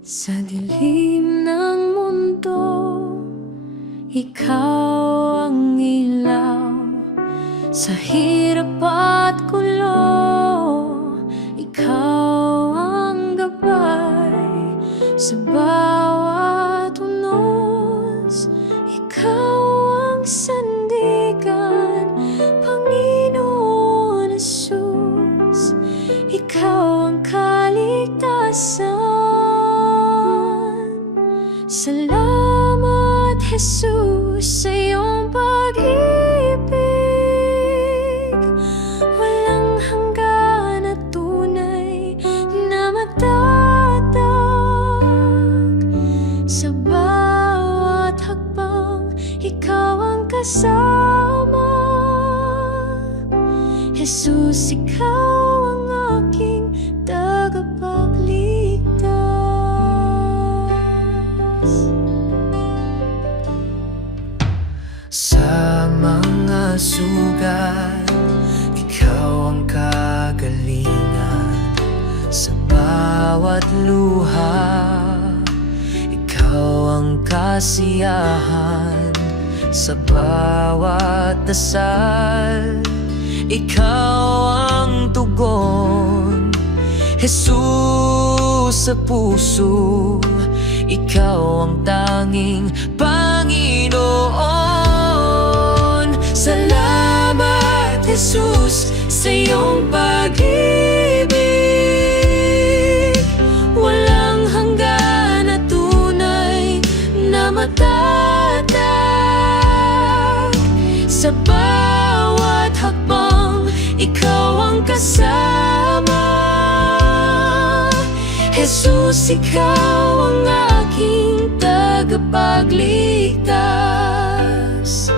Sa dilim ng mundo, ikaw ang ilaw. Sa hirap at gulo, ikaw ang gabay. Sa bawat unos, ikaw ang sandigan. Panginoon Jesus, ikaw ang kaligtasan. Salamat, Jesus, sa iyong pag-ibig. Walang hanggan at tunay na magtatag. Sa bawat hakbang, ikaw ang kasama. Jesus, ikaw ang aking tagapagligtas. Sa mga sugat, ikaw ang kagalingan. Sa bawat luha, ikaw ang kasiyahan. Sa bawat dasal, ikaw ang tugon. Jesus, sa puso, ikaw ang tanging Panginoon. Salamat, Jesus, sa iyong pag-ibig. Walang hanggan at tunay na matatag. Sa bawat hakbang, ikaw ang kasama. Jesus, ikaw ang aking tagapagligtas.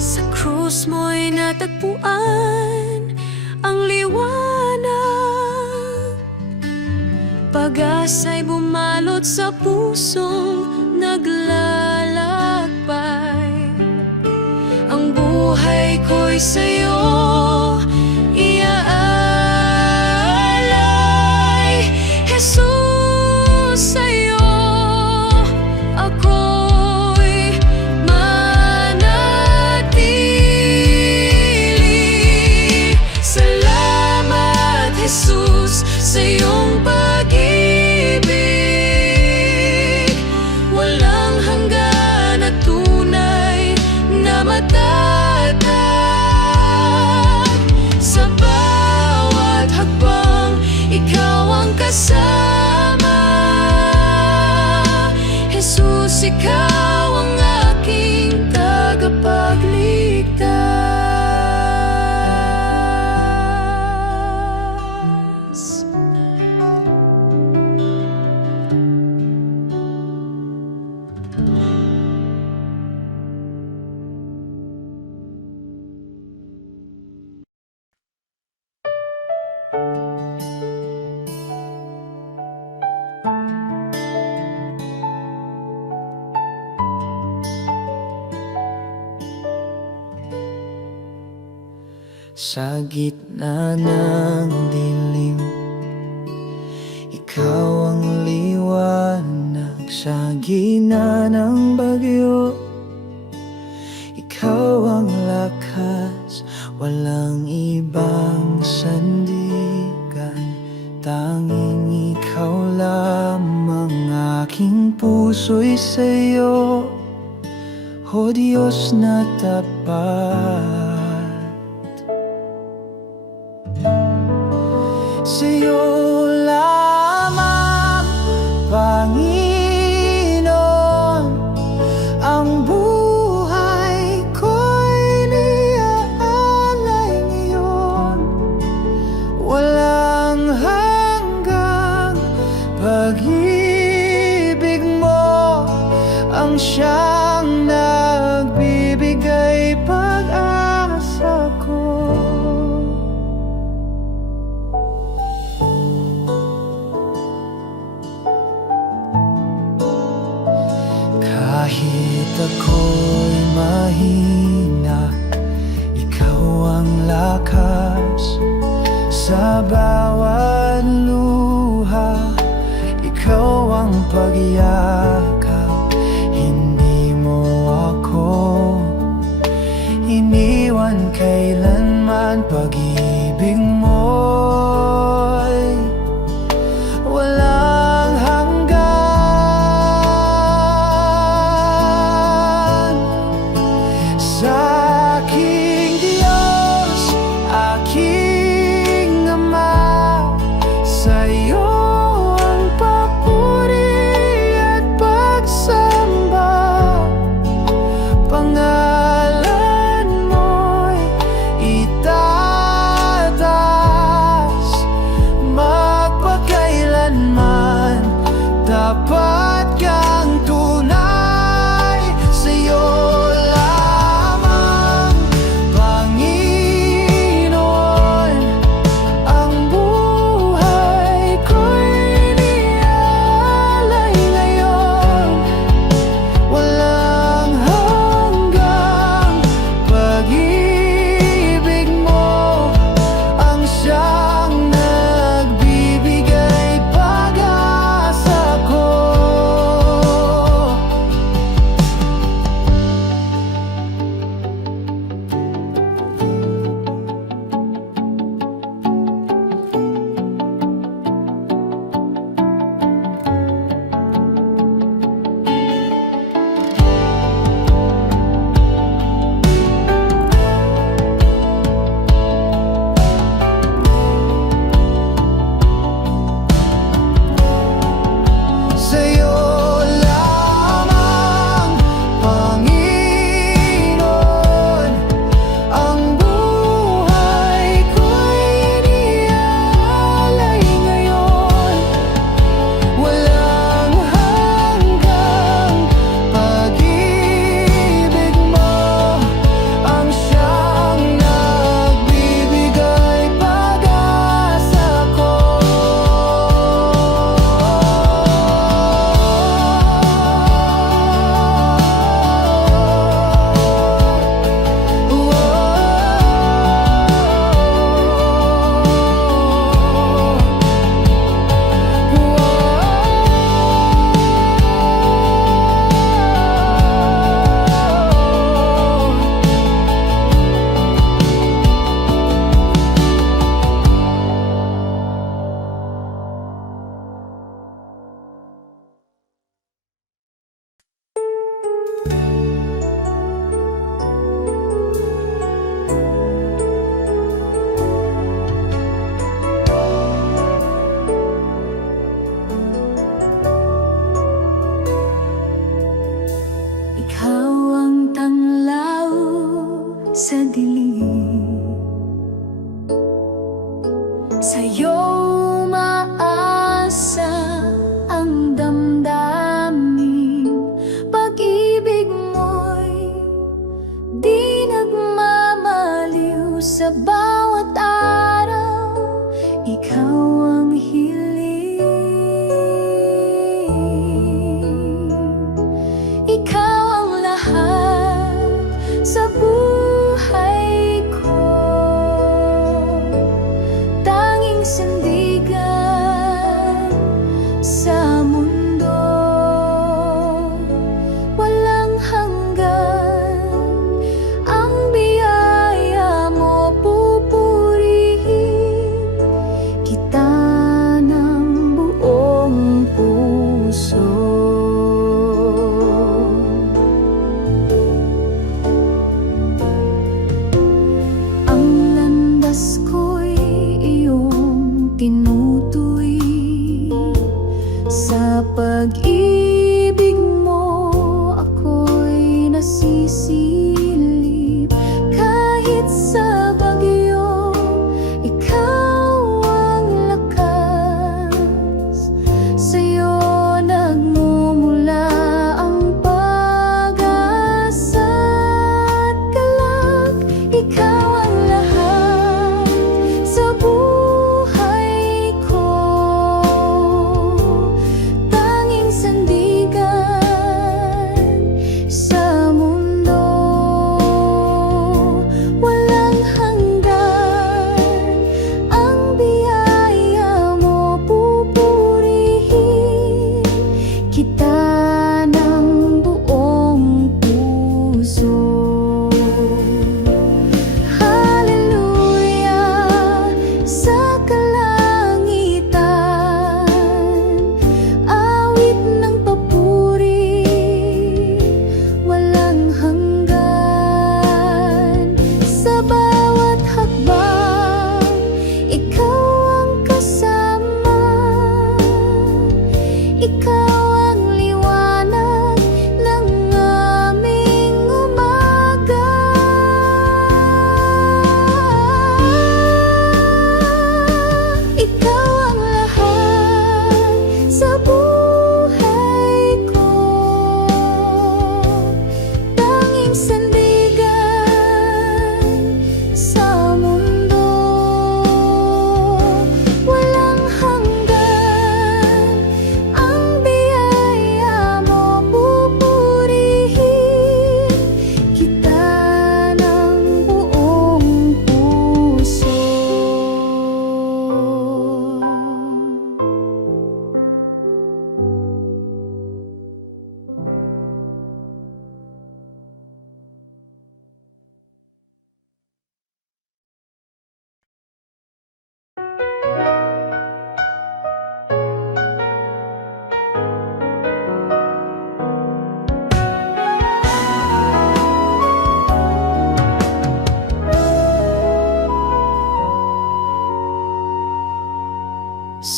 Sa krus mo'y natagpuan ang liwanag. Pag-asa'y bumalot sa pusong naglalakbay. Ang buhay ko'y sa'yo iaalay. Jesus, sa'yo ako'y manatili. Salamat, Jesus, sa iyong pag-ibig. Walang hanggan at tunay na matatag. Sa bawat hakbang, ikaw ang kasama. Jesus, ikaw ang aking tagapagligtas. Sa gitna ng dilim, ikaw ang liwanag. Sa gitna ng bagyo, ikaw ang lakas. Walang ibang sandigan, tanging ikaw lamang. Aking puso'y sa'yo, o Diyos na tapat. Sa'yo lamang, Panginoon, ang buhay ko'y niaalay ngayon. Walang hanggang pag-ibig mo ang siyang nagbibigay pag-asa ko. Kahit ako'y mahina, ikaw ang lakas. Sa bawat luha, ikaw ang pagyakap. Hindi mo ako iniwan kailanman. Pag-ibig mo'y walang hanggan. Sa aking Diyos, aking Ama, sa'yo ang papuri at pagsamba. Pangalan mo'y itataas, magpakailanman. Dapat kang tunay, sa'yo lamang, Panginoon. Ang buhay ko'y inialay ngayon. Walang hanggang pag-ibig mo ang siyang nagbibigay pag-asa ko. Sa'yo lamang, Panginoon. Ang buhay ko'y inialay ngayon. Walang hanggang pag-ibig mo ang siyang nagbibigay pag-asa ko. Ikaw ang tanglaw sa dilim. Sa'yo maasa ang damdamin. Pag-ibig mo'y di nagmamaliw sa bawat araw. Ikaw ang hiling. Ikaw ang lahat sa buhay ko. Tanging sandigan sa mundo. Walang hanggan ang biyaya mo. Pupurihin kita ng buong puso. Ang landas ko'y iyong tinutuwi. Sa pag-ibig mo ako'y nasisilip. Kahit sa bagyo, ikaw ang lakas. Sa'yo nagmumula ang pag-asa at galak. Ikaw ang lahat sa buhay ko. Tanging sandigan sa mundo.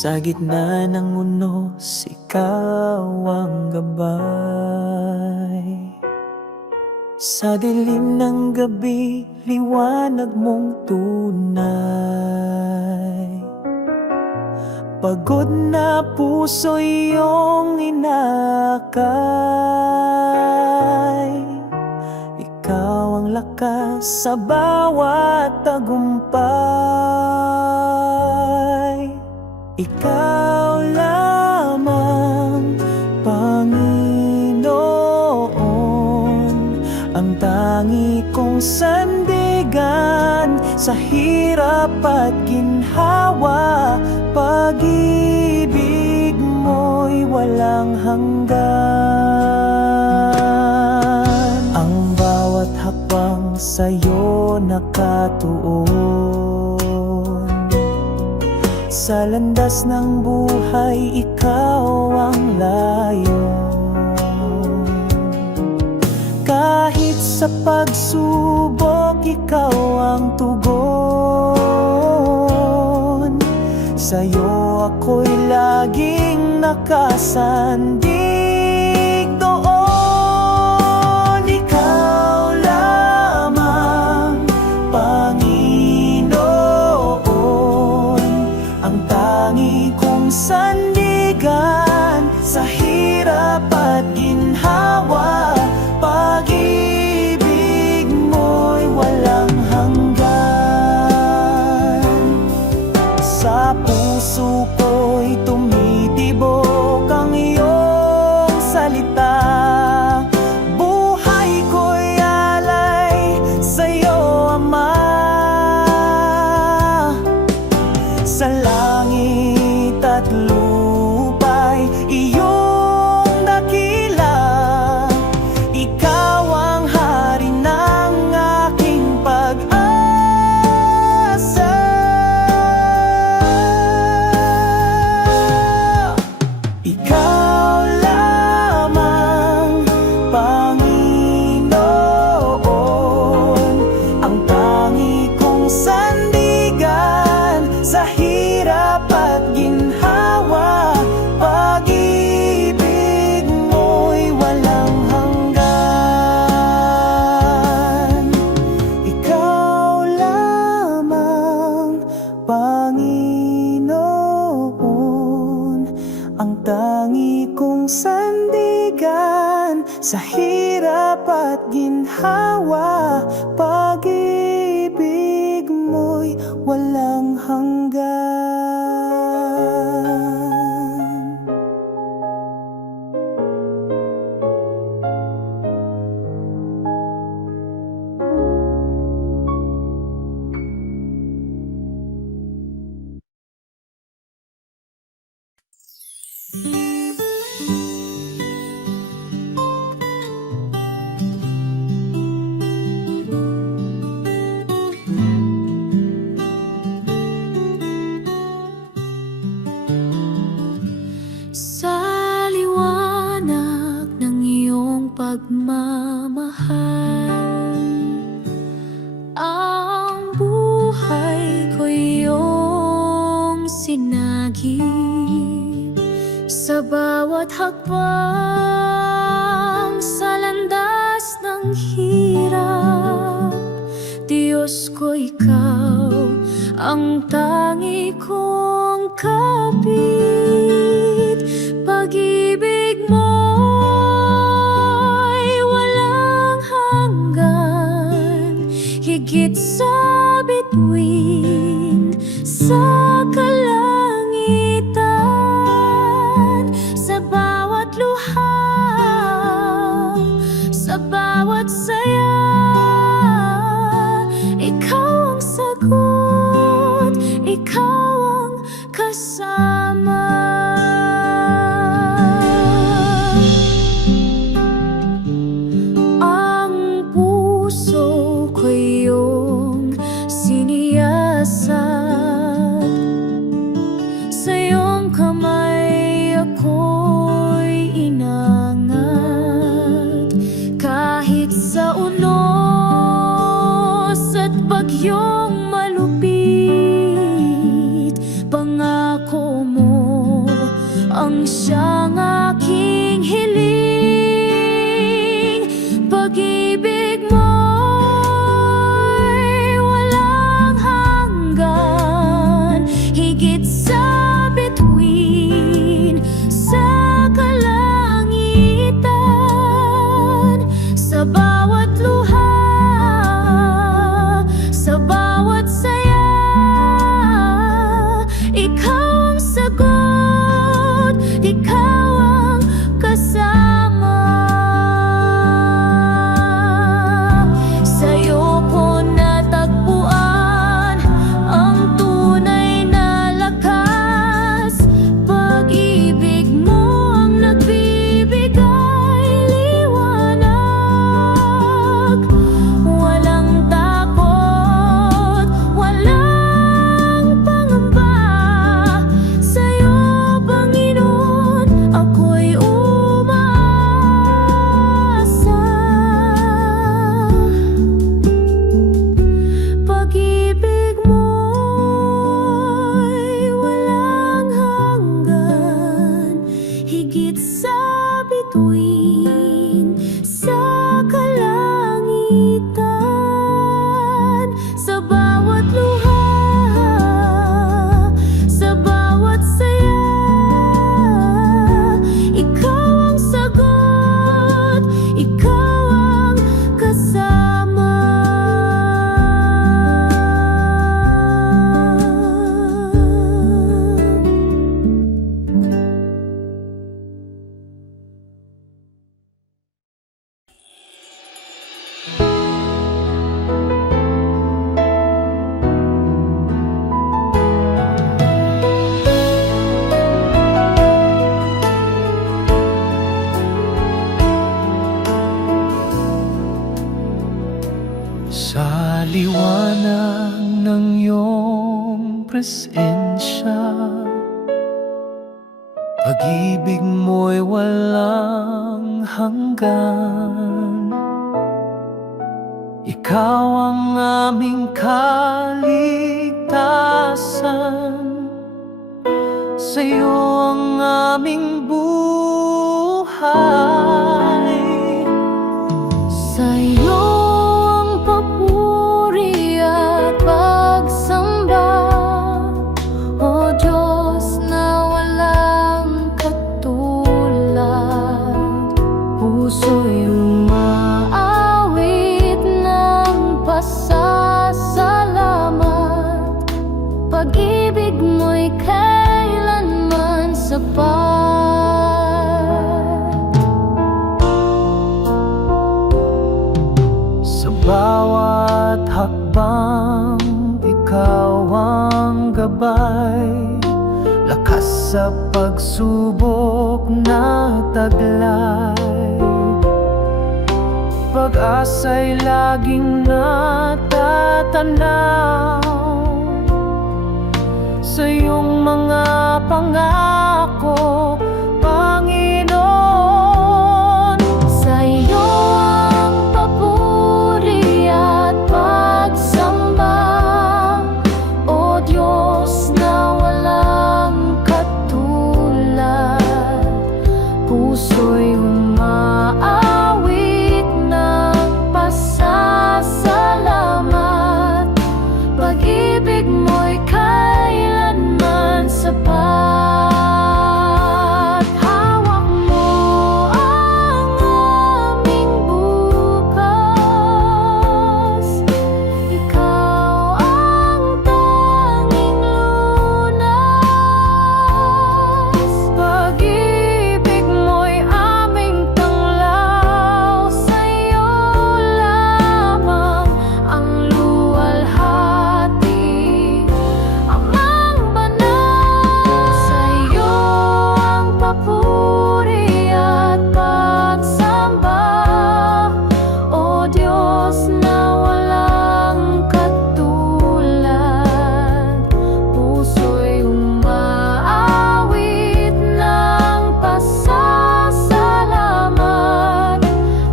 Sa gitna ng unos, ikaw ang gabay. Sa dilim ng gabi, liwanag mong tunay. Pagod na puso iyong inakay. Ikaw ang lakas sa bawat tagumpay. Ikaw lamang, Panginoon, ang tangi kong sandigan sa hirap at ginhawa. Pag-ibig mo'y walang hanggan. Ang bawat hakbang sa'yo nakatuon. Sa landas ng buhay, ikaw ang layon. Kahit sa pagsubok, ikaw ang tugon. Sa'yo ako'y laging nakasandig doon. Ikaw lamang, Panginoon, ang tangi kong sandigan sa hirap at ginhawa. Pag-ibig mo'y walang hanggan. Sa puso ko'y tumitibok ang iyong salita. Buhay ko'y alay sa'yo, Ama. Sa langit at lupa'y iyong dakila. Ikaw ang hari ng aking pag-asa. Ikaw lamang, Panginoon, ang tangi kong sandigan sa hirap at ginhawa. Pag-ibig mo'y walang hanggan. Ikaw lamang, Panginoon, ang tangi kong sandigan sa hirap at ginhawa. Pag-ibig mo'y walang hanggan. Sa liwanag ng iyong pagmamahal, ang buhay ko iyong sinagip. Sa bawat hakbang sa landas ng hirap, Diyos ko, ikaw ang tangi kong kapit. Pag-ibig mo'y walang hanggan, higit sa bituin sa kalangitan. Sa bawat luha, sa bawat saya, ikaw ang sagot, ikaw ang kasama. bituin sa kalangitan. Sa bawat luha, sa bawat saya, ikaw ang sagot, ikaw ang kasama. Sa liwanag ng iyong presensya, pag-ibig mo'y walang hanggan. Ikaw ang aming kaligtasan, sa'yo ang aming buhay. Sa'yo ang papuri at pagsamba, O Diyos na walang katulad. Puso'y umaawit ng pasasalamat. Pag-ibig mo'y kailanman sapat. Sa bawat hakbang, ikaw ang gabay. Lakas sa pagsubok na taglay. Pag-asa'y laging natatanaw sa iyong mga pangako, Panginoon. Sa'yo ang papuri at pagsamba, O Diyos na walang katulad. Puso'y umaawit ng pasasalamat. Pag-ibig mo'y kailanman sapat. Hawak mo ang aming bukas, ikaw ang tanging lunas. Pag-ibig mo'y aming tanglaw, sa'yo lamang ang luwalhati, Amang banal. Sa'yo ang papuri at pagsamba, O Diyos na walang katulad. Puso'y umaawit ng pasasalamat.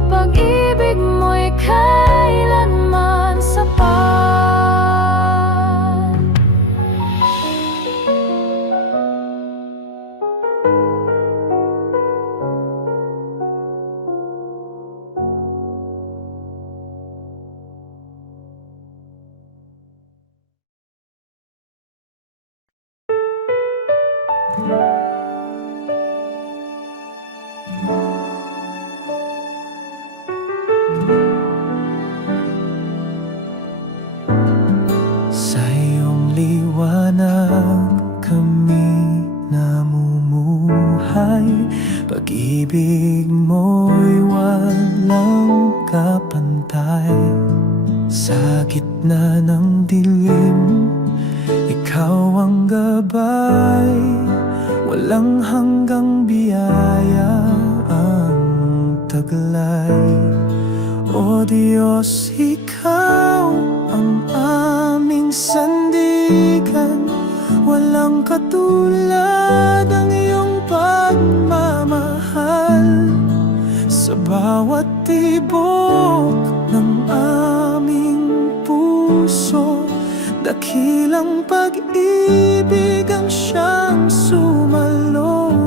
Pag-ibig mo'y kailanman sapat. Sa iyong liwanag kami namumuhay. Pag-ibig mo'y walang kapantay. Sa gitna ng dilim, ikaw ang gabay. Walang hanggang biyaya ang taglay. O Diyos, ikaw ang aming sandigan. Walang katulad ang iyong pagmamahal. Sa bawat tibok ng aming puso, dakilang pag-ibig ang siyang sumaloob.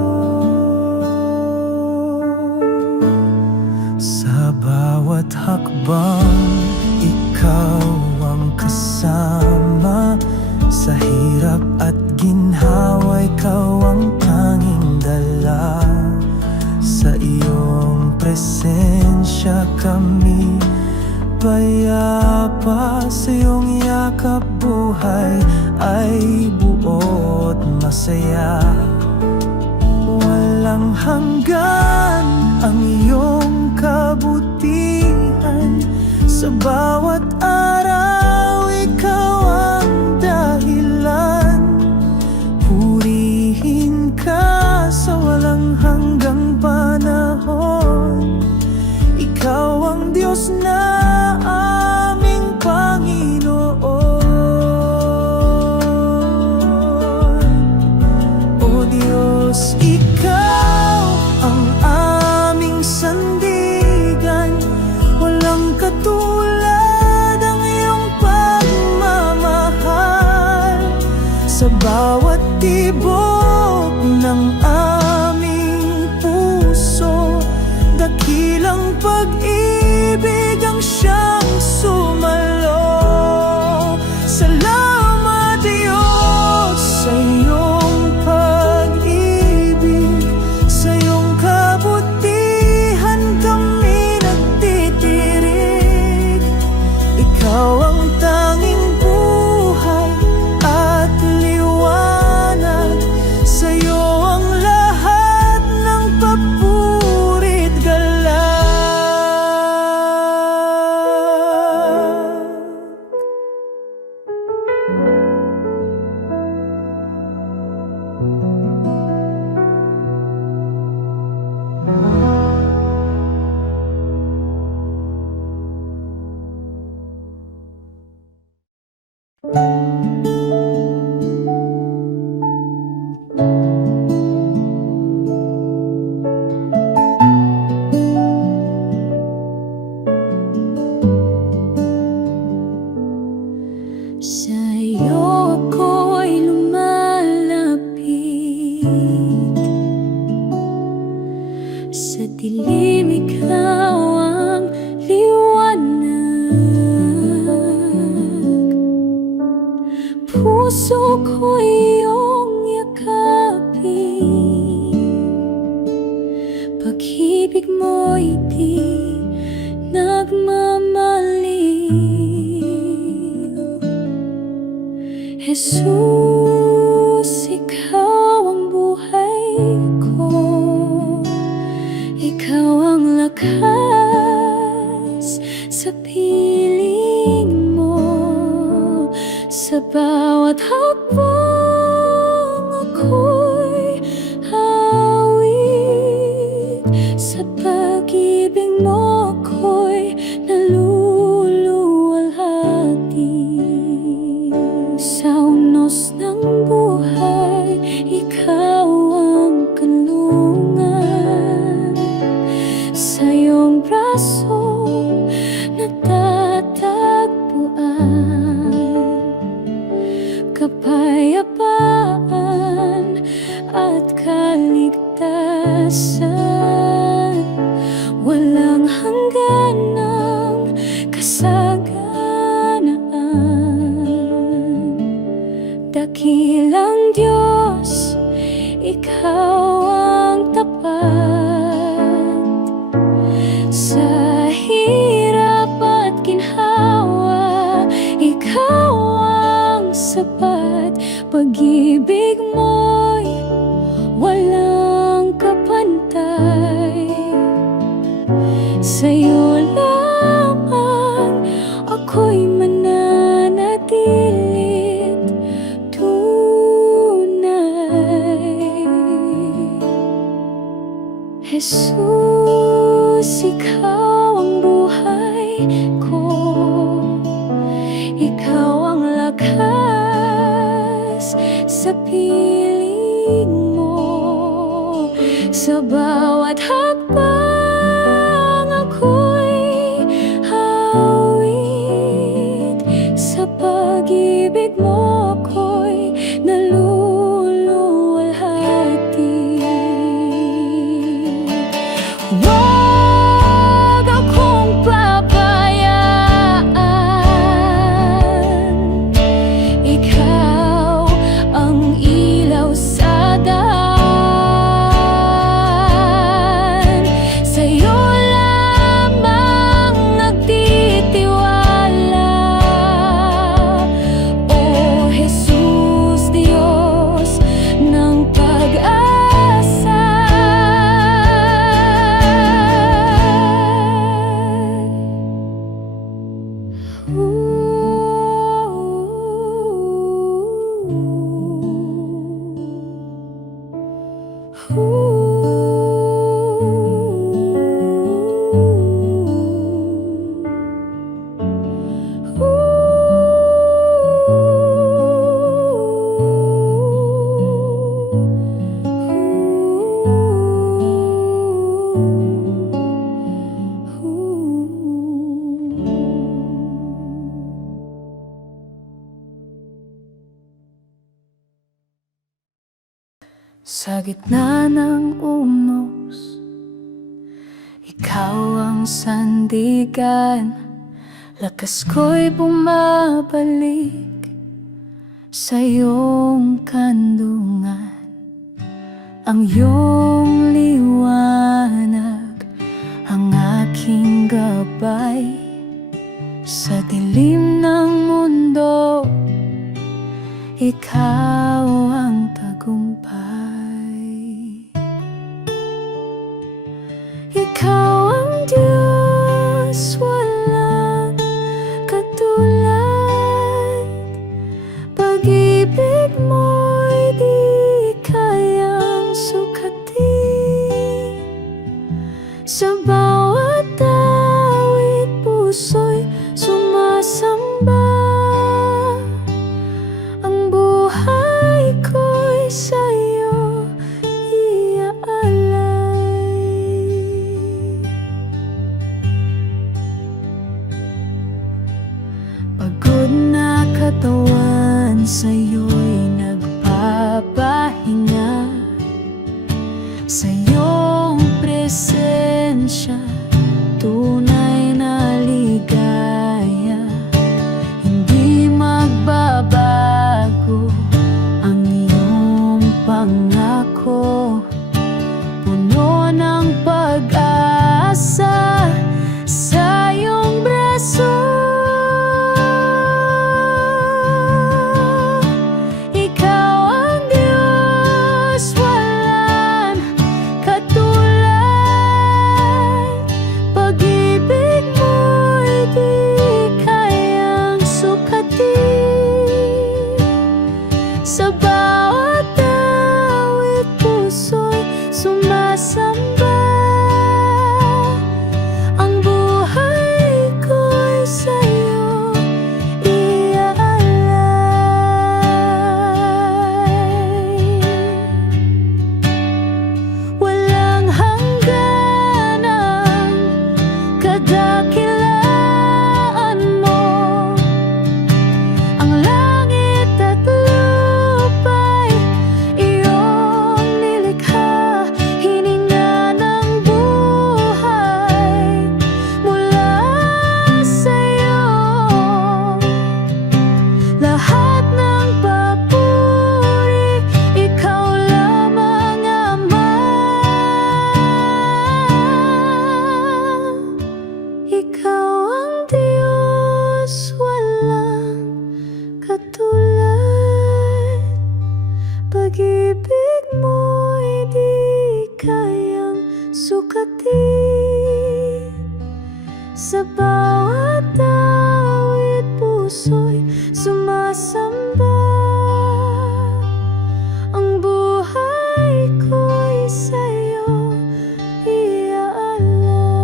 Sa iyong presensya kami payapa, sa iyong yakap buhay ay buot masaya. Walang hanggan ang iyong kabutihan, sa bawat araw ikaw ang dahilan. Purihin ka sa walang hanggang panahon, ikaw ang Diyos na aming Panginoon. O Diyos, ikaw ang aming sandigan, walang katulad ang iyong pagmamahal. Sa bawat tibok ng aming puso, dakilang pag-ibig ang siyang sumalo. Salamat Diyos sa iyong pag-ibig, sa iyong kabutihan kami nagtitirig. Ikaw ang tanging buhay at liwanag, sa iyo ang lahat ng papuri't galak. Sa iyo ako'y lumalapit, sa dilim ikaw ang liwanag. Puso ko iyong yakapin, pag-ibig mo'y di nagmamaliw. Jesus, ikaw ang buhay ko, ikaw ang lakas sa piling mo. Sa bawat hakbang ako'y hawig, sa pag-ibig mo ako'y naluluwalhati. Sa unos ng buhay, ikaw ang kanlungan, sa iyong braso natatagpuan kapayapaan at kaligtasan. Walang hanggan ng kasaganaan. Dakilang Diyos, ikaw ang tapat. Sa hirap at ginhawa, ikaw ang sapat. Pag-ibig mo'y walang kapantay. Sa'yo lamang ako'y mananatilit tunay. Jesus, ikaw ang buhay ko, ikaw ang lakas sa piling mo. Sa bawat hakbang ako'y hawig, sa pag-ibig mo ako'y naluluwalhati. Huwag akong pabayaan, ikaw ang ilaw sa daan. Sa gitna ng unos, ikaw ang sandigan. Lakas ko'y bumabalik sa iyong kandungan. Ang iyong liwanag ang aking gabay sa dilim ng mundo. Ikaw ang tagumpay. Ikaw ang Diyos, walang katulad. Pag-ibig mo'y di kayang sukatin. Sa bawat awit puso'y sumasamba. Ang buhay ko'y sa'yo iaalay. Pagod na katawan sa'yo'y nagpapahinga. Sa iyong presensya, tunay na ligaya. Hindi magbabago ang iyong pangako. Puno ng pag-asa sa iyong braso. Ikaw ang Diyos, walang katulad. Pag-ibig mo'y di kayang sukatin. Sa bawat awit puso'y sumasamba. Ang buhay ko'y sa'yo iaalay. Walang hanggan ang kadakilaan mo. Ang langit at lupa'y iyong nilikha. Hininga ng buhay mula sa'yo. Lahat ng papuri, ikaw lamang, Ama. Ikaw ang Diyos, walang katulad. Pag-ibig mo'y di kayang sukatin. Sa bawat awit puso'y sumasamba. Ang buhay ko'y sa'yo iaalay.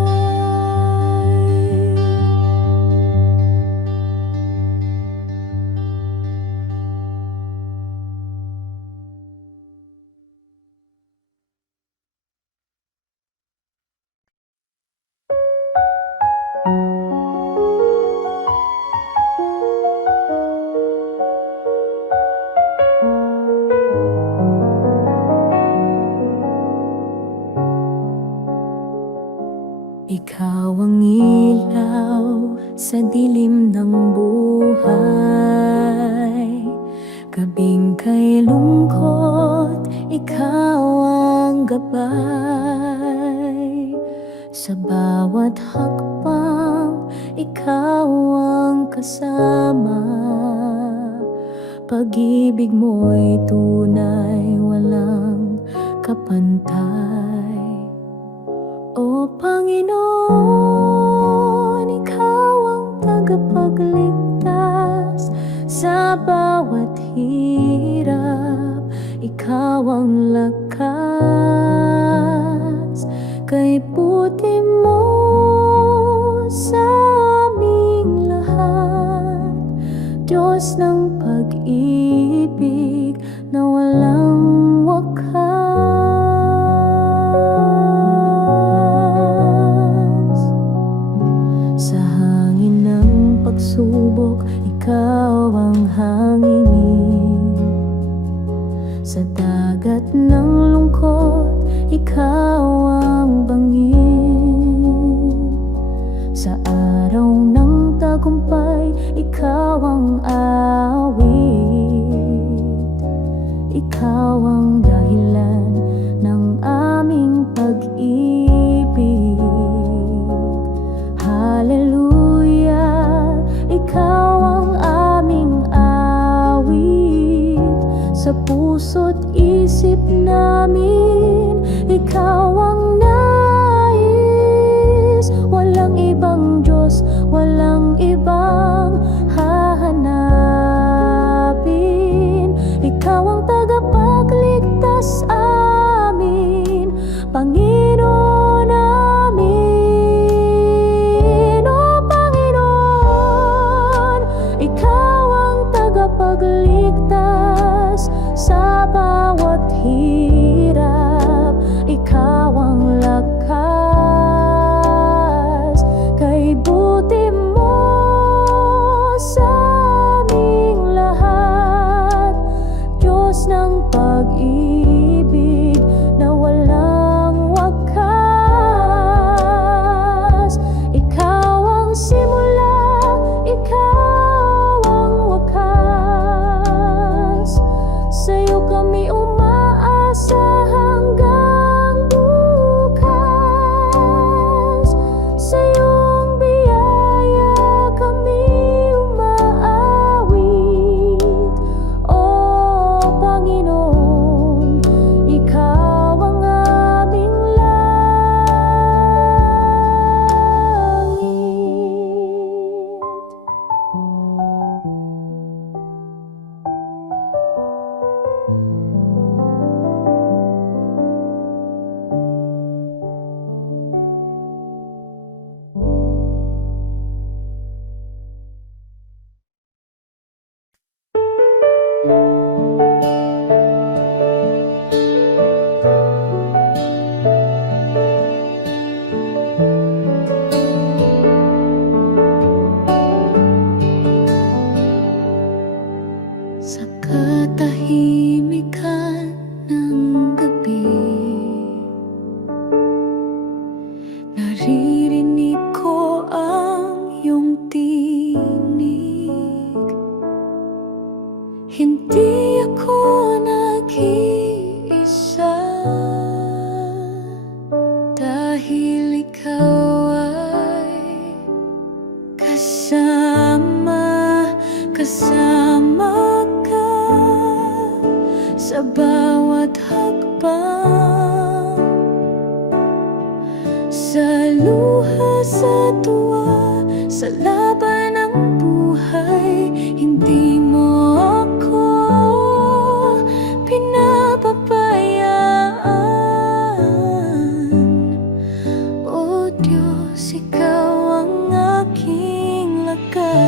Ikaw ang ilaw sa dilim ng buhay. Gabing kay lungkot, ikaw ang gabay. Sa bawat hakbang, ikaw ang kasama. Pag-ibig mo'y tunay, walang kapantay. O Panginoon, ikaw ang tagapagligtas. Sa bawat hirap, ikaw ang lakas. Kay puti mo sa aming lahat, Diyos ng pag-ibig na walang wakas. Sa hangin ng pagsubok, ikaw ang hanginin. Sa dagat ng sa puso't isip namin, ikaw ang nais. Walang ibang Diyos, walang ibang hahanapin. Ikaw ang tagapagligtas amin, Panginoon namin. O Panginoon, ikaw ang tagapagligtas sa bawat hirap. Ikaw ang lakas, kay buti mo sa aming lahat. Diyos ng pag-ibig na walang wakas. Ikaw ang simula, ikaw ang wakas. Sa'yo kami umaasa hanggang bukas. Sa iyong biyaya kami umaawit. O Panginoon, ikaw ang aming langit. Sa katahimikan ng gabi, naririnig ko ang iyong tinig. Hindi ako nag-iisa, dahil ikaw ay kasama ka sa bawat hakbang, sa luha, sa tuwa, sa laban ng buhay. Hindi mo ako pinapabayaan. O Diyos, ikaw ang aking lakas.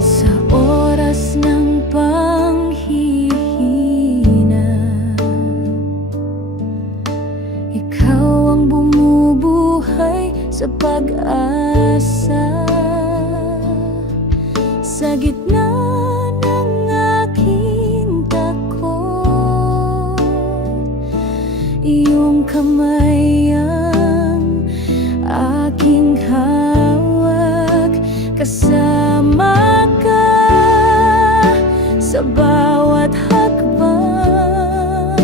Sa oras ng panghihina, ikaw ang bumubuhay sa pag-asa. Sa gitna ng aking takot, iyong kamay ang aking hawak. Kasama ka sa bawat hakbang,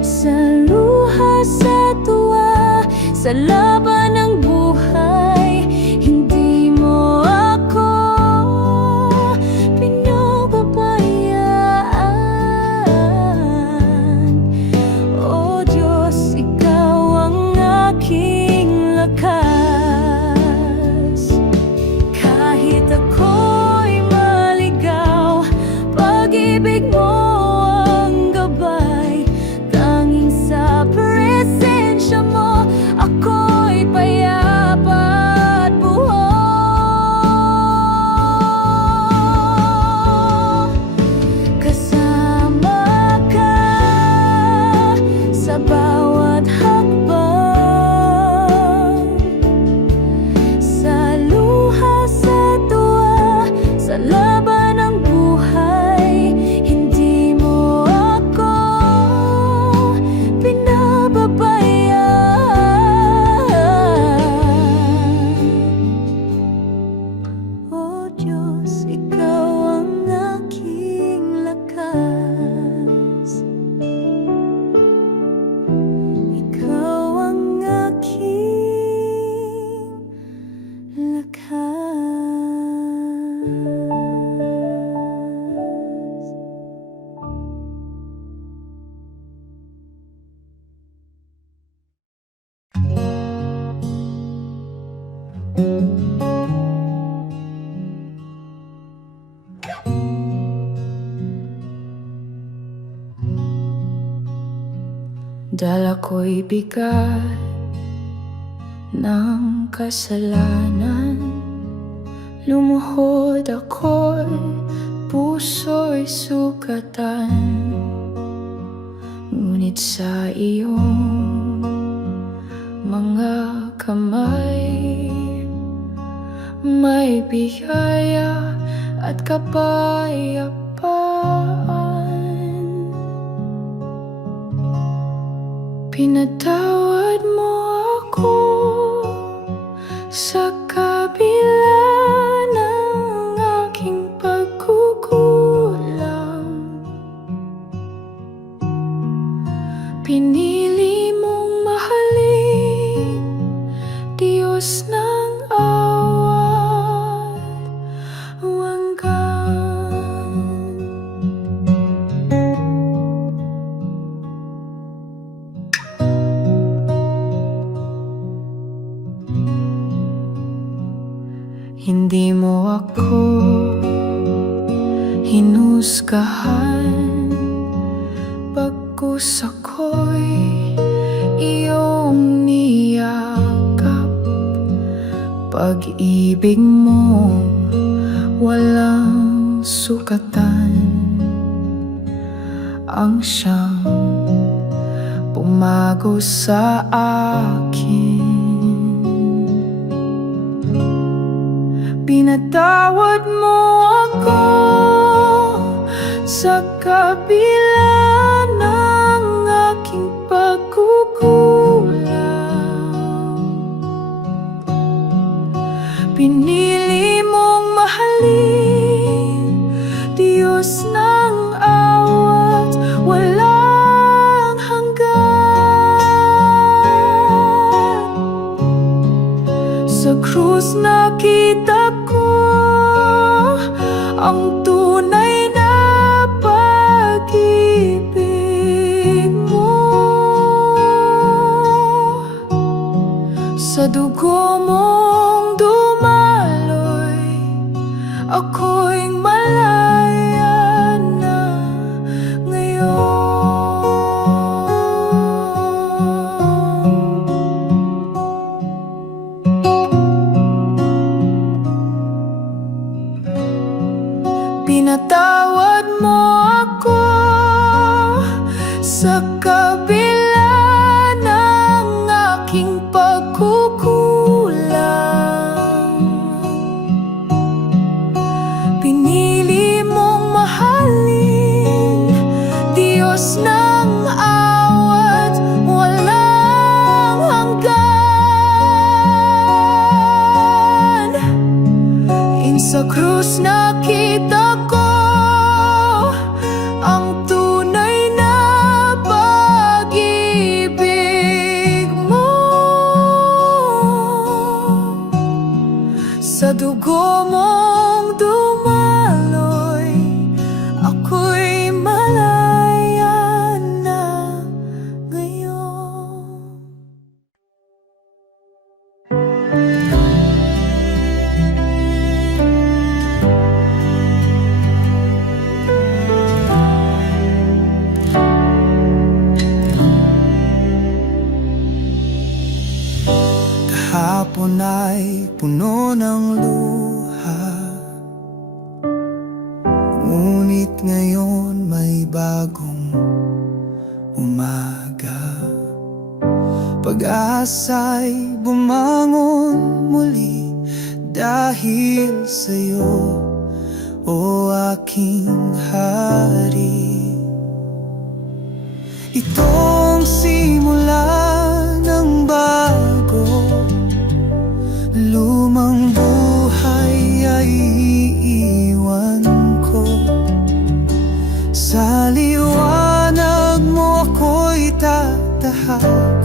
sa luha, sa tuwa, sa laban ng buhay. Hindi mo ako pinapabayaan. O Diyos, ikaw ang aking lakas. Kahit ako'y maligaw, pag-ibig mo ang gabay. Tanging sa presensya mo ako'y Dala ko'y bigat ng kasalanan. Lumuhod ako'y puso'y sugatan. Ngunit sa iyong mga kamay may biyaya at kapayapaan. Pinatawad mo ako sa kabila ng aking pagkukulang. Pinili mong mahalin, Diyos ng awat wagan. Hindi mo ako hinusgahan, bagkus ako'y iyong niyakap. Pag-ibig mo walang sukatan, ang siyang pumago sa akin. Pinatawad mo ako sa kabila ng aking pagkukulang. Pinili mong mahalin, Diyos ng awat walang hanggan. Sa krus nakita ko ang tunay na pag-ibig mo. Sa dugo mong dumaloy, ako'y malaya na ngayon. Pinatawad mo ako sa kabila ng aking pagkukulang. Pinili mong mahalin, Diyos ng awat walang hanggan. Sa krus nakita ko ang tunay na pag-ibig mo. Sa dugo mong dumaloy, ako'y malaya na ngayon. Kahapon ay puno ng luha, ngunit ngayon may bagong umaga. Pag-asa'y bumangon muli dahil sa'yo, o aking hari. Itong simula ng bago, lumang buhay ay iiwan ko. Sa liwanag mo ako'y tatahak,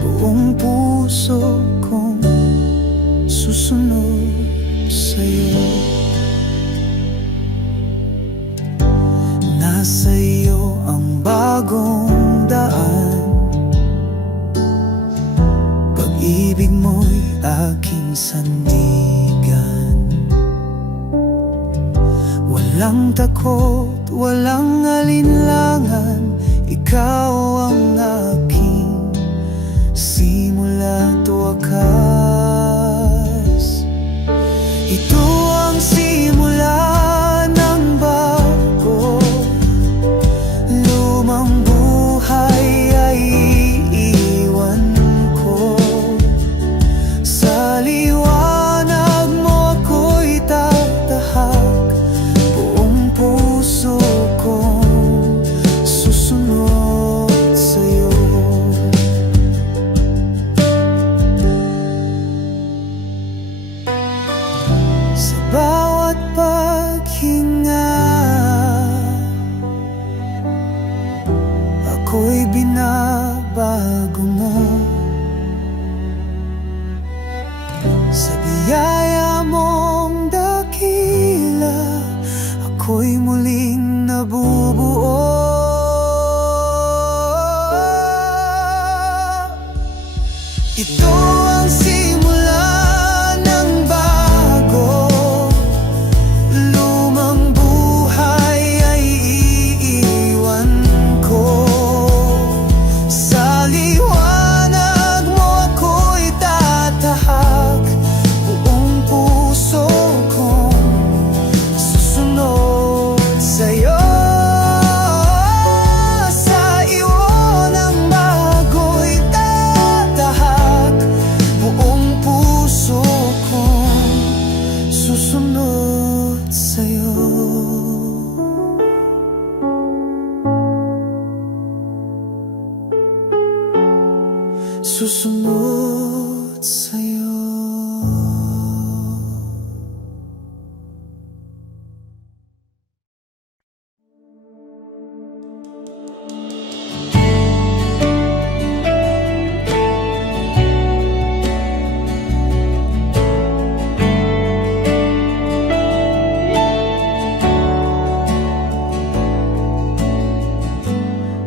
buong puso kong susunod sa'yo. Nasa iyo ang bagong daan, pag-ibig mo'y aking sandigan. Walang takot, walang alinlangan, ikaw ang aking simula't wakas. Ito ang simula ng bago, lumang buhay ay iiwan ko. Sa liwanag mo ako'y tatahak, buong puso kong susunod sa'yo. Sa bawat paghinga, ako'y binabago mo. Sa biyaya mong dakila, ako'y muling nabubuo. Ito ang simula ng bago, lumang buhay ay iiwan ko. Sa liwanag mo ako'y tatahak, buong puso kong susunod sa'yo. Sa iyo ng bago'y tatahak, buong puso kong susunod sa'yo. Susunod sa'yo.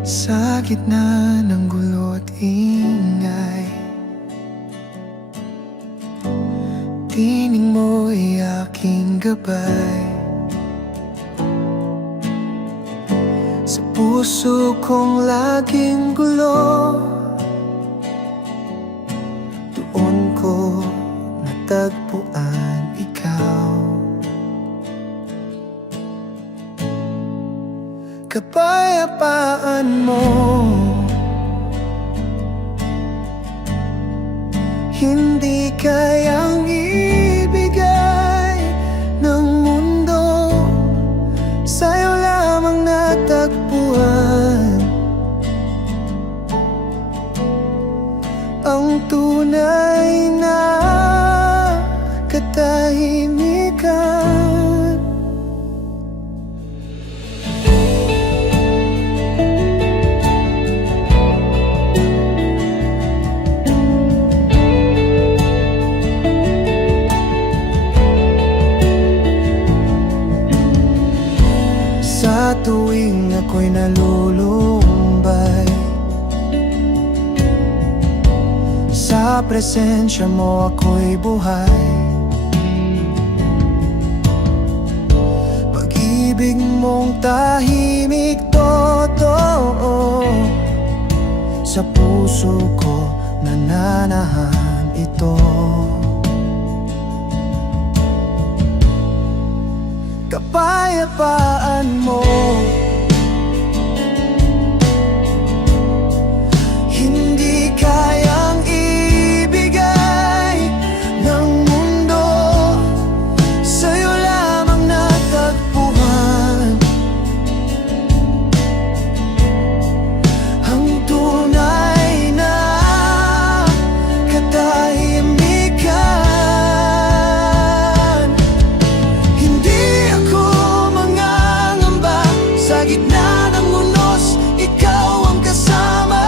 Sa gitna ng gulo at ingay, tining mo'y aking gabay. Sa puso kong laging gulo, doon ko natagpuan ikaw. Kapayapaan mo, hindi kayang ibigay ng mundo, sa'yo lamang natagpuan ang tunay na katahimikan. Sa tuwing ako'y nalulumbay, sa presensya mo ako'y buhay. Pag-ibig mong tahimik totoo, sa puso ko nananahan ito. Kapayapaan mo, hindi kayang ibigay ng mundo, sa'yo lamang natagpuan ang tunay na katahimikan. Hindi ako mangangamba, sa gitna ng unos, ikaw ang kasama.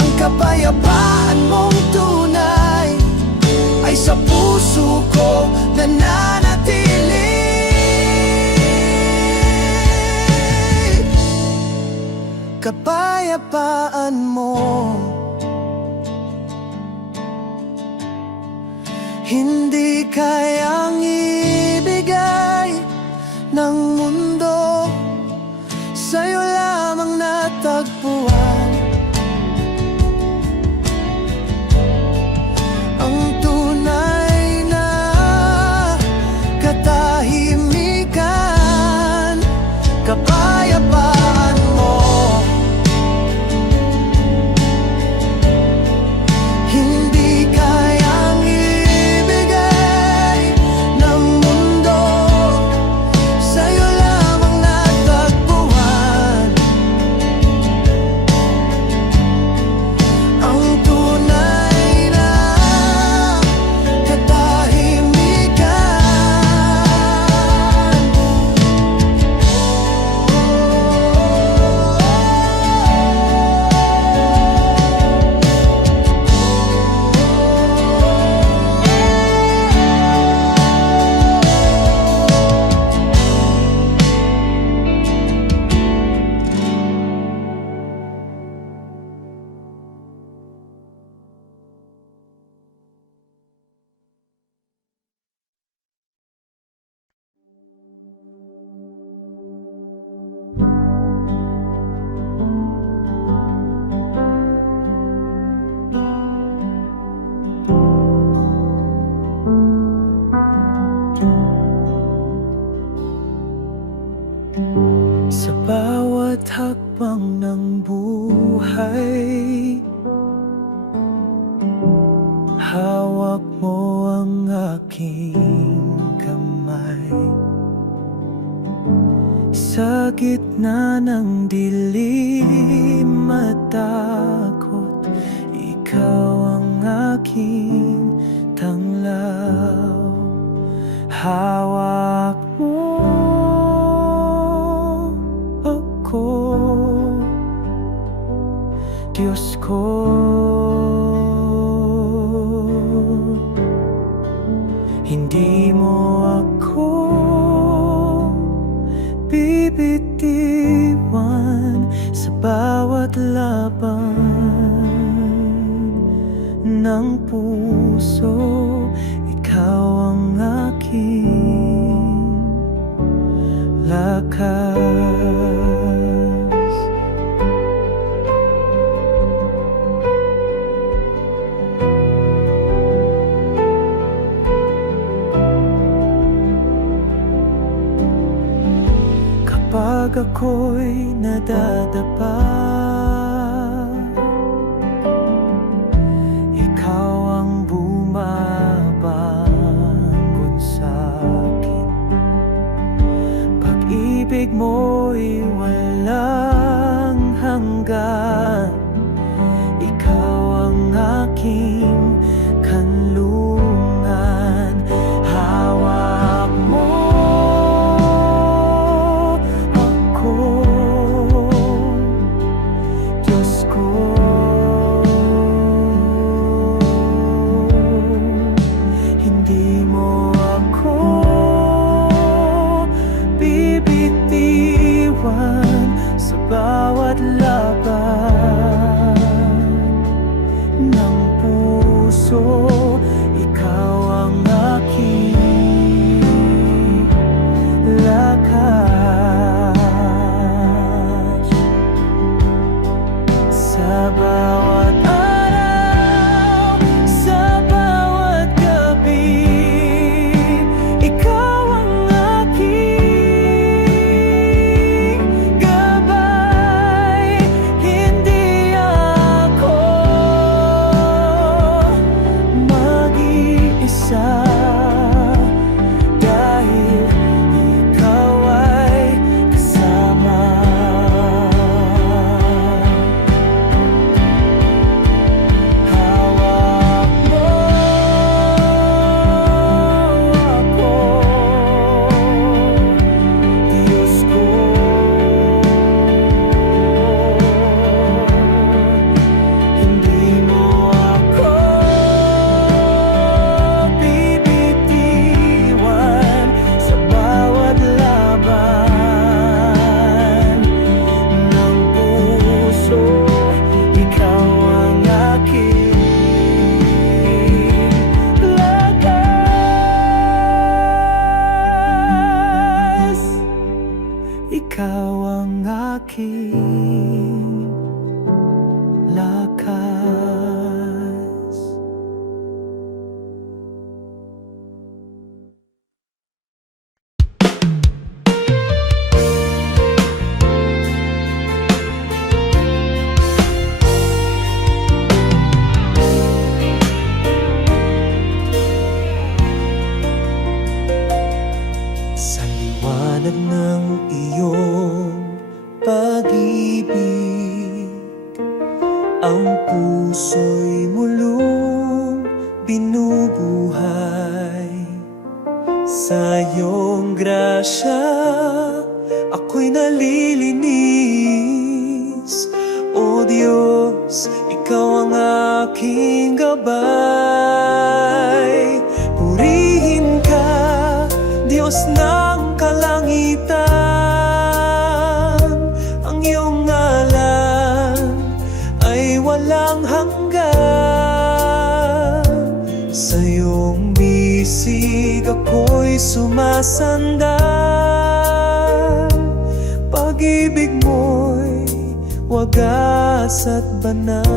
Ang kapayapaan mong tunay ay sa puso ko nananatili. Kapayapaan mo, hindi kayang ibigay ng mundo, aking kamay. Sa gitna ng dilim at takot, ikaw ang aking tanglaw. Hawak mo ako, Diyos ko. Hindi mo ako bibitiwan sa bawat laban ng puso. Ikaw ang aking lakas. Kapag ako'y nadadapa, ikaw ang bumabangon sa'kin. Pag-ibig mo'y walang hanggan, ikaw ang aking kanlungan. Hawak mo sa bawat laban ng puso. Ikaw ang aking lakas. Sa bawat araw, sa bawat gabi, ikaw ang aking dahil ikaw ay kasama. Hawak mo ako, Diyos ko. Hindi mo ako ikaw ang aking lakas. Sa liwanag ng iyong pag-ibig, ang puso'y mulong binubuhay. Sa iyong grasya, ako'y nalilinis. O Diyos, ikaw ang aking gabay. Purihin ka, Diyos ng kalangitan. Ang iyong ngalan ay walang hanggan. Sa iyong bisig ako'y sumasandal. Pag-ibig mo'y wagas at banal.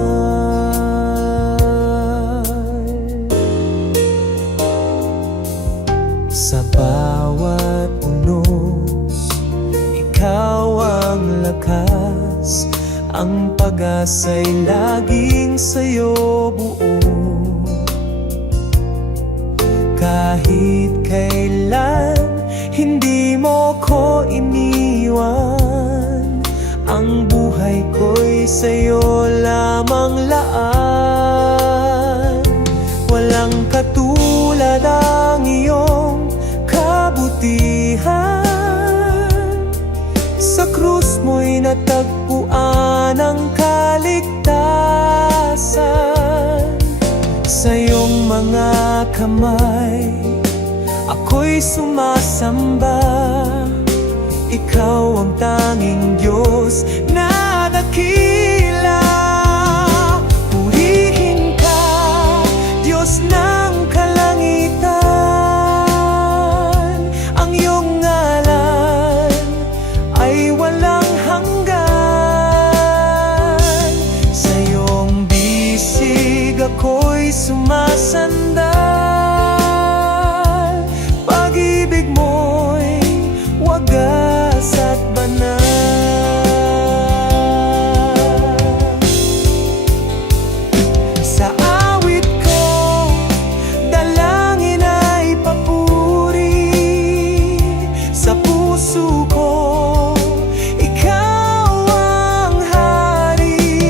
Sa bawat unos, ikaw ang lakas. Ang pag-asa'y laging sa'yo buo. Kahit kailan, hindi mo ko iniwan. Ang buhay ko'y sa'yo lamang laan. Walang katulad ang iyong kabutihan. Sa krus mo'y natagpuan ang kaligtasan. Sa iyong mga kamay, ako'y sumasamba. Ikaw ang tanging Diyos na dakila. Purihin ka, Diyos ng kalangitan. Ang iyong ngalan ay walang hanggan. Sa iyong bisig ako'y sumasandal. Pag-ibig mo'y wagas at banal. Sa awit ko, dalangin ay papuri. Sa puso ko, ikaw ang hari.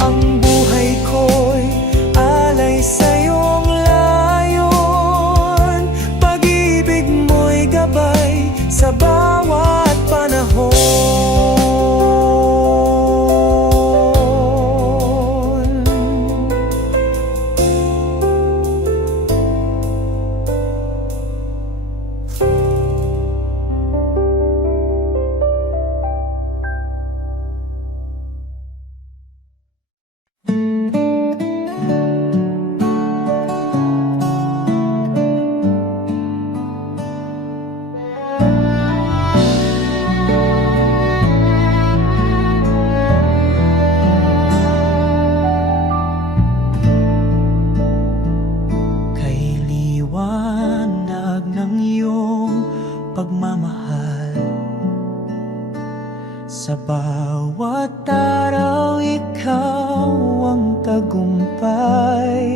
Ang buhay ko'y alay sa iyong layon. Pag-ibig mo'y gabay sa bawat panahon. Kay liwanag ng iyong pagmamahal. Sa bawat araw, ikaw ang tagumpay.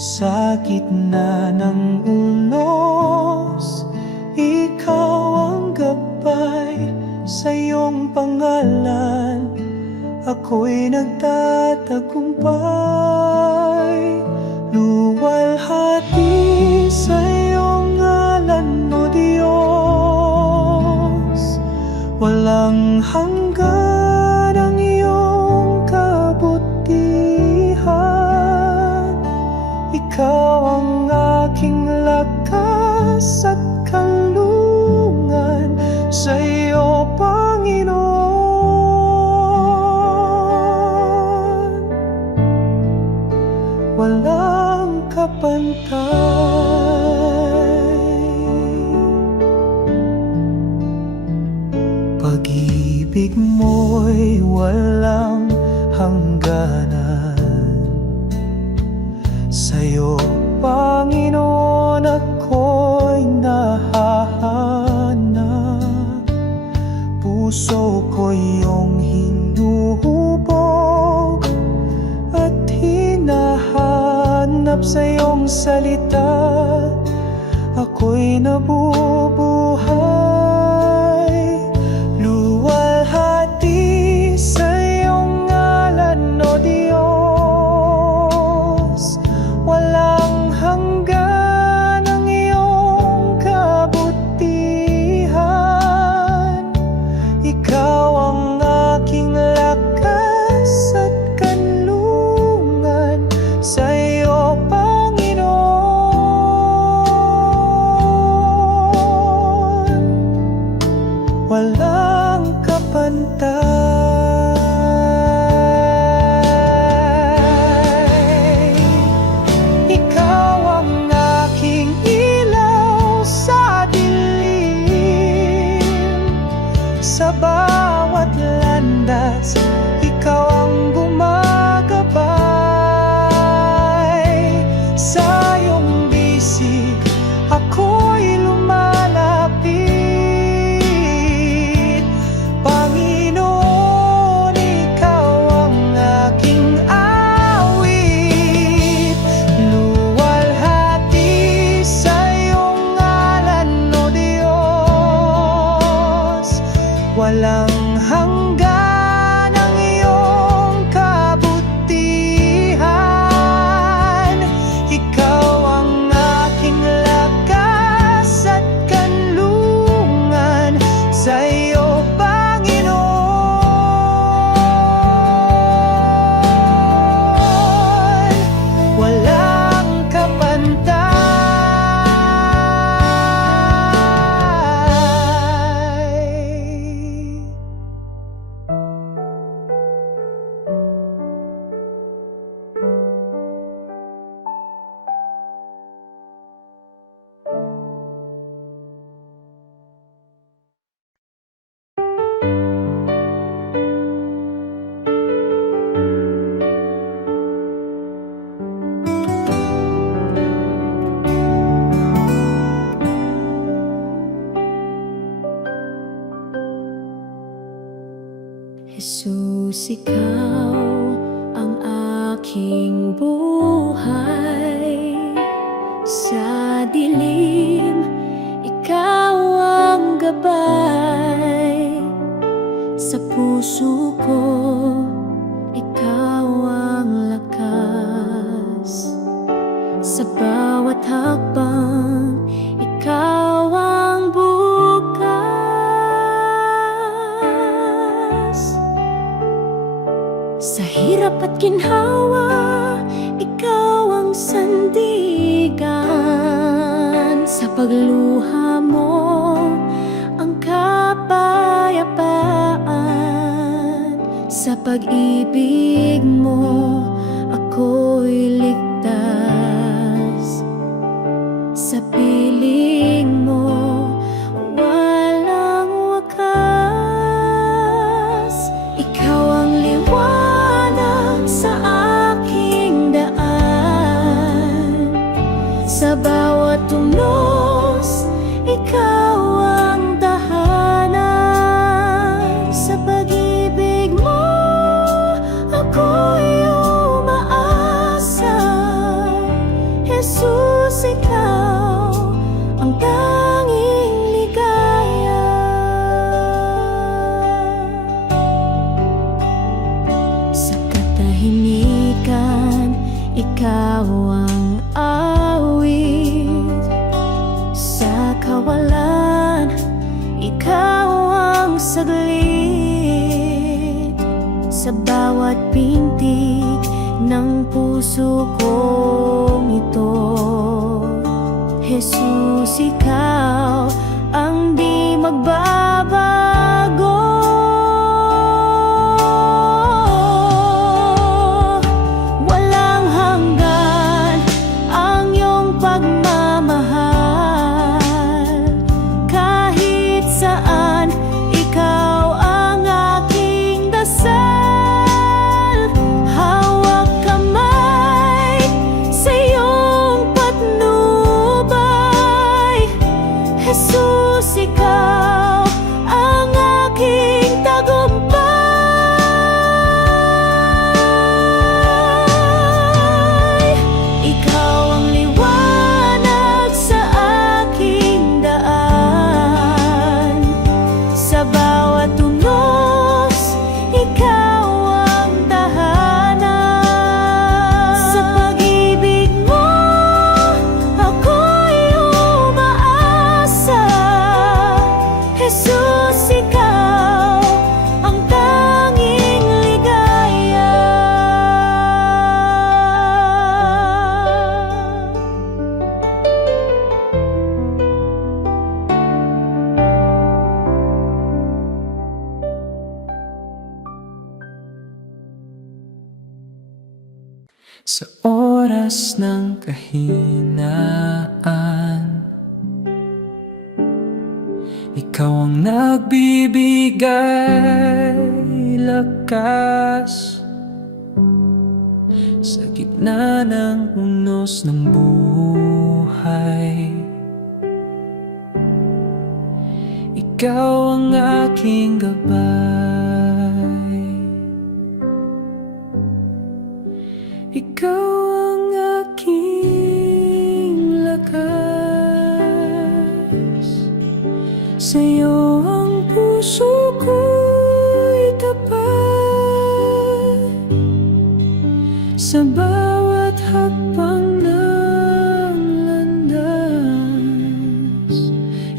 Sa gitna ng unos, ikaw ang gabay. Sa iyong pangalan, ako'y nagtatagumpay. Luwalhati sa iyong ngalan, O Diyos. Walang hanggan ang iyong kabutihan. Ikaw ang aking lakas at kanlungan. Sa iyo, Panginoon, walang kapantay. Pag-ibig mo'y walang hangganan. Sa'yo, Panginoon, ako'y nahahanap. Puso ko iyong hinuhubog at hinahanap. Sa iyong salita, ako'y nabubuhay. Luwalhati sa iyong ngalan, O Diyos. Walang hanggan ang iyong kabutihan. Ikaw ang aking lakas at kanlungan. Sa iyo, Panginoon, walang hanggan ang iyong kabutihan. Ikaw ang aking lakas at kanlungan, sa iyo, Panginoon, walang kapantay. Jesus, ikaw ang aking buhay. Sa dilim, ikaw ang gabay. Sa puso ko, ikaw ang lakas. Sa bawat hakbang, ikaw ang bukas. Sa hirap at ginhawa, ikaw ang sandigan. Sa pagluha mo, ang kapayapaan. Sa pag-ibig mo, ako'y ligtas. Sa piling mo, walang wakas. Ikaw ang liwanag sa aking daan. Sa bawat tunos, ikaw ang tahanan. Sa pag-ibig mo, ako'y umaasa. Jesus, ikaw ang tanging ligaya. Sa katahimikan, ikaw ang awit. Sa kawalan, ikaw ang saglit. Sa bawat pintig ng puso kong ito, Jesus, ikaw ang di magbabago. Walang hanggan ang iyong pagmamahal. Kahit saan, ikaw ang aking dasal. Hawak kamay sa iyong patnubay. Jesus, ikaw ang aking tagumpay. Ikaw ang liwanag sa aking daan. Sa bawat tunos, ikaw ang tahanan. Sa pag-ibig mo, ako'y umaasa. Jesus, ikaw ang tanging ligaya. Sa oras ng kahinaan, ikaw ang nagbibigay lakas. Sa gitna ng unos ng buhay, ikaw ang aking gabay. Ikaw ang aking lakas. Sa'yo ang puso ko Sa bawat hakbang ng landas,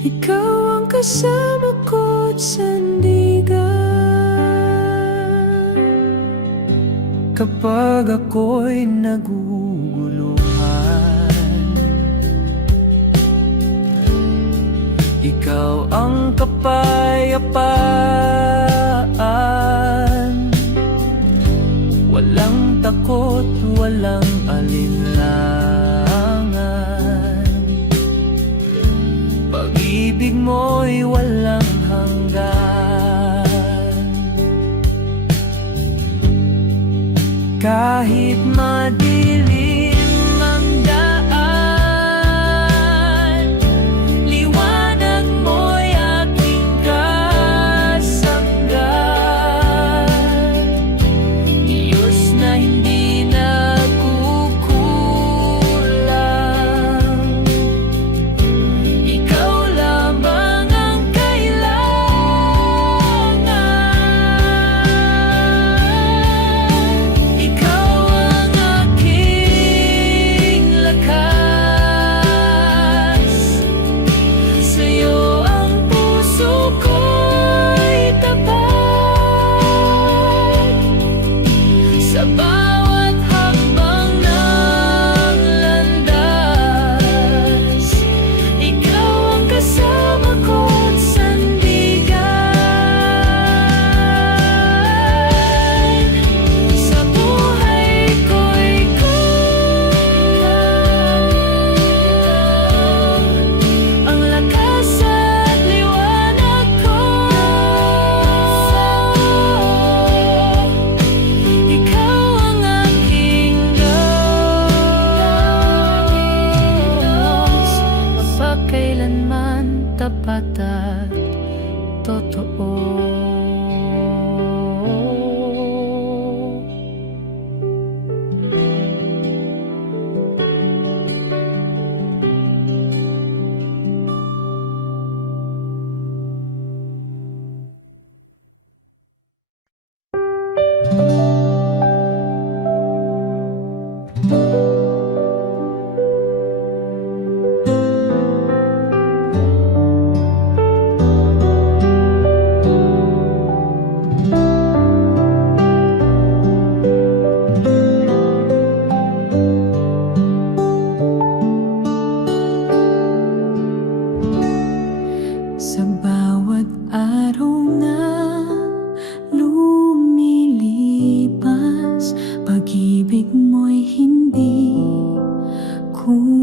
ikaw ang kasama ko't sandigan. Kapag ako'y naguguluhan, ikaw ang kapayapaan. Walang takot, walang alinlangan. Pag-ibig mo'y walang hanggan. Kahit madilim ang daan, liwanag mo'y aking kasanggan. Diyos na hindi nagkukulang, ikaw lamang ang kailangan. Ikaw ang aking lakas, sa'yo ang puso ko'y tapat. Sa bawat hakbang ng landas, ikaw ang kasama ko't sandigan. Sa buhay ko'y ang lakas at liwanag ko. Ikaw ang aking Diyos, mapagkailanman tapat at totoo. Sa bawat araw na lumilipas, pag-ibig mo'y hindi kulang.